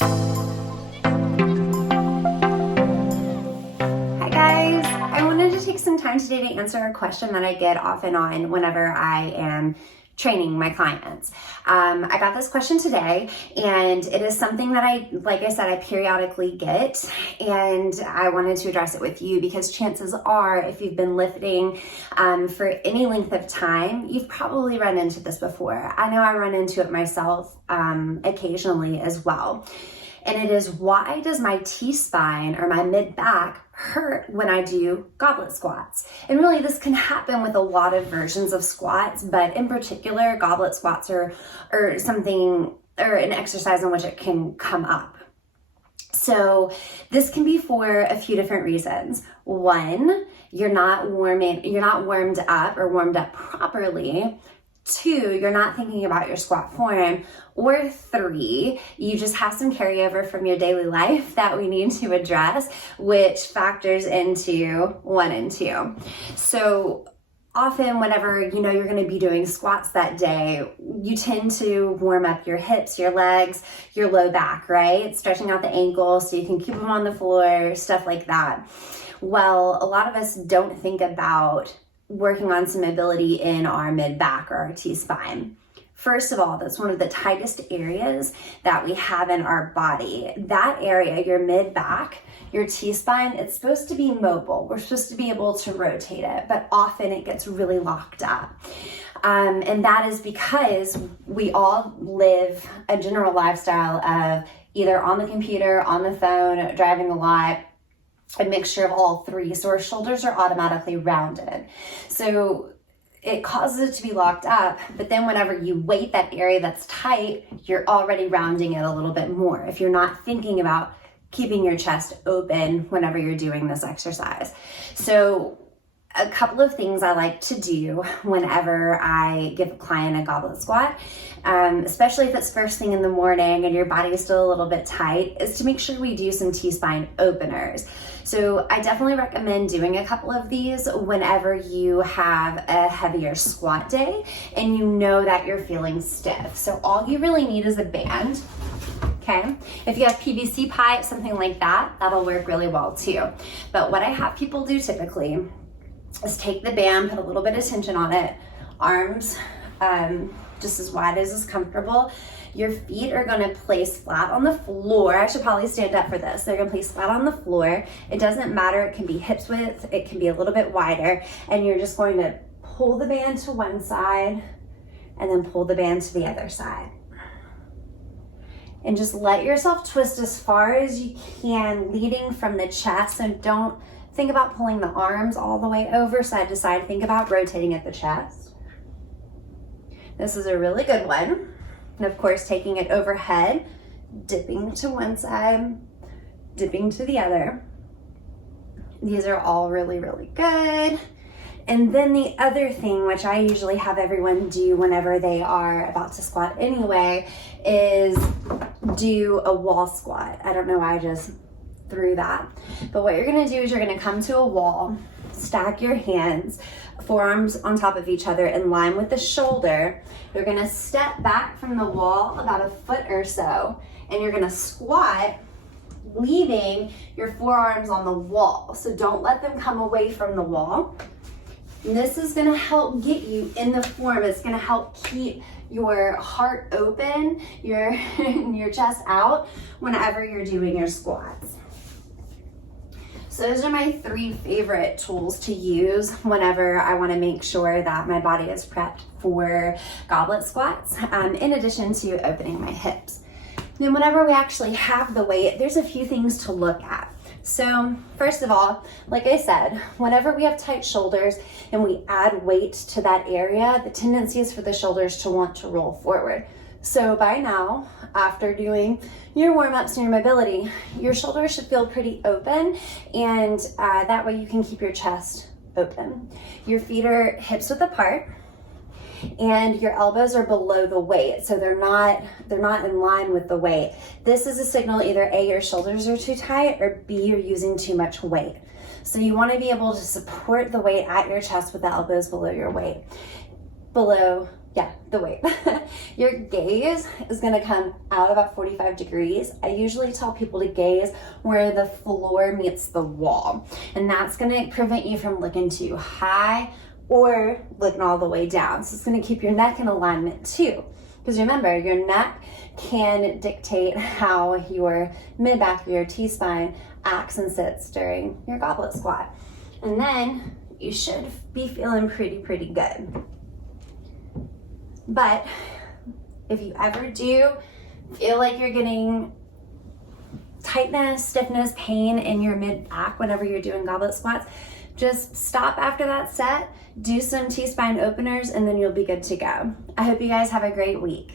Hi guys, I wanted to take some time today to answer a question that I get off and on whenever I am training my clients. I got this question today, and it is something that like I said, I periodically get, and I wanted to address it with you because chances are, if you've been lifting for any length of time, you've probably run into this before. I know I run into it myself occasionally as well. And it is, why does my T-spine or my mid-back hurt when I do goblet squats? And really this can happen with a lot of versions of squats, but in particular, goblet squats are something, or an exercise in which it can come up. So this can be for a few different reasons. One, you're not warmed up or warmed up properly. Two, you're not thinking about your squat form. Or three, you just have some carryover from your daily life that we need to address, which factors into 1 and 2. So often whenever you're going to be doing squats that day, you tend to warm up your hips, your legs, your low back, right? Stretching out the ankles so you can keep them on the floor, stuff like that. Well, a lot of us don't think about working on some mobility in our mid-back or our T-spine. First of all, that's one of the tightest areas that we have in our body. That area, your mid-back, your T-spine, it's supposed to be mobile. We're supposed to be able to rotate it, but often it gets really locked up. And that is because we all live a general lifestyle of either on the computer, on the phone, driving a lot, a mixture of all three. So our shoulders are automatically rounded. So it causes it to be locked up, but then whenever you weight that area that's tight, you're already rounding it a little bit more if you're not thinking about keeping your chest open whenever you're doing this exercise. So a couple of things I like to do whenever I give a client a goblet squat, especially if it's first thing in the morning and your body is still a little bit tight, is to make sure we do some T-spine openers. So I definitely recommend doing a couple of these whenever you have a heavier squat day and you know that you're feeling stiff. So all you really need is a band. Okay, if you have PVC pipe, something like that, that'll work really well too. But what I have people do typically is take the band, put a little bit of tension on it, arms just as wide as is comfortable. Your feet are gonna place flat on the floor. I should probably stand up for this. They're gonna place flat on the floor. It doesn't matter, it can be hips width, it can be a little bit wider, and you're just going to pull the band to one side and then pull the band to the other side. And just let yourself twist as far as you can, leading from the chest. So don't think about pulling the arms all the way over side to side. Think about rotating at the chest. This is a really good one. And of course, taking it overhead, dipping to one side, dipping to the other. These are all really, really good. And then the other thing, which I usually have everyone do whenever they are about to squat anyway, is do a wall squat. I don't know why I just through that. But what you're gonna do is you're gonna come to a wall, stack your hands, forearms on top of each other in line with the shoulder. You're gonna step back from the wall about a foot or so, and you're gonna squat, leaving your forearms on the wall. So don't let them come away from the wall. And this is gonna help get you in the form. It's gonna help keep your heart open, your chest out whenever you're doing your squats. So those are my 3 favorite tools to use whenever I want to make sure that my body is prepped for goblet squats, in addition to opening my hips. Then whenever we actually have the weight, there's a few things to look at. So first of all, like I said, whenever we have tight shoulders and we add weight to that area, the tendency is for the shoulders to want to roll forward. So by now, after doing your warm-ups and your mobility, your shoulders should feel pretty open, and that way you can keep your chest open. Your feet are hips width apart, and your elbows are below the weight, so they're not in line with the weight. This is a signal either A, your shoulders are too tight, or B, you're using too much weight. So you want to be able to support the weight at your chest with the elbows below your weight, below yeah, the weight. Your gaze is gonna come out about 45 degrees. I usually tell people to gaze where the floor meets the wall. And that's gonna prevent you from looking too high or looking all the way down. So it's gonna keep your neck in alignment too. Because remember, your neck can dictate how your mid-back, your T-spine acts and sits during your goblet squat. And then you should be feeling pretty good. But if you ever do feel like you're getting tightness, stiffness, pain in your mid-back whenever you're doing goblet squats, just stop after that set, do some T-spine openers, and then you'll be good to go. I hope you guys have a great week.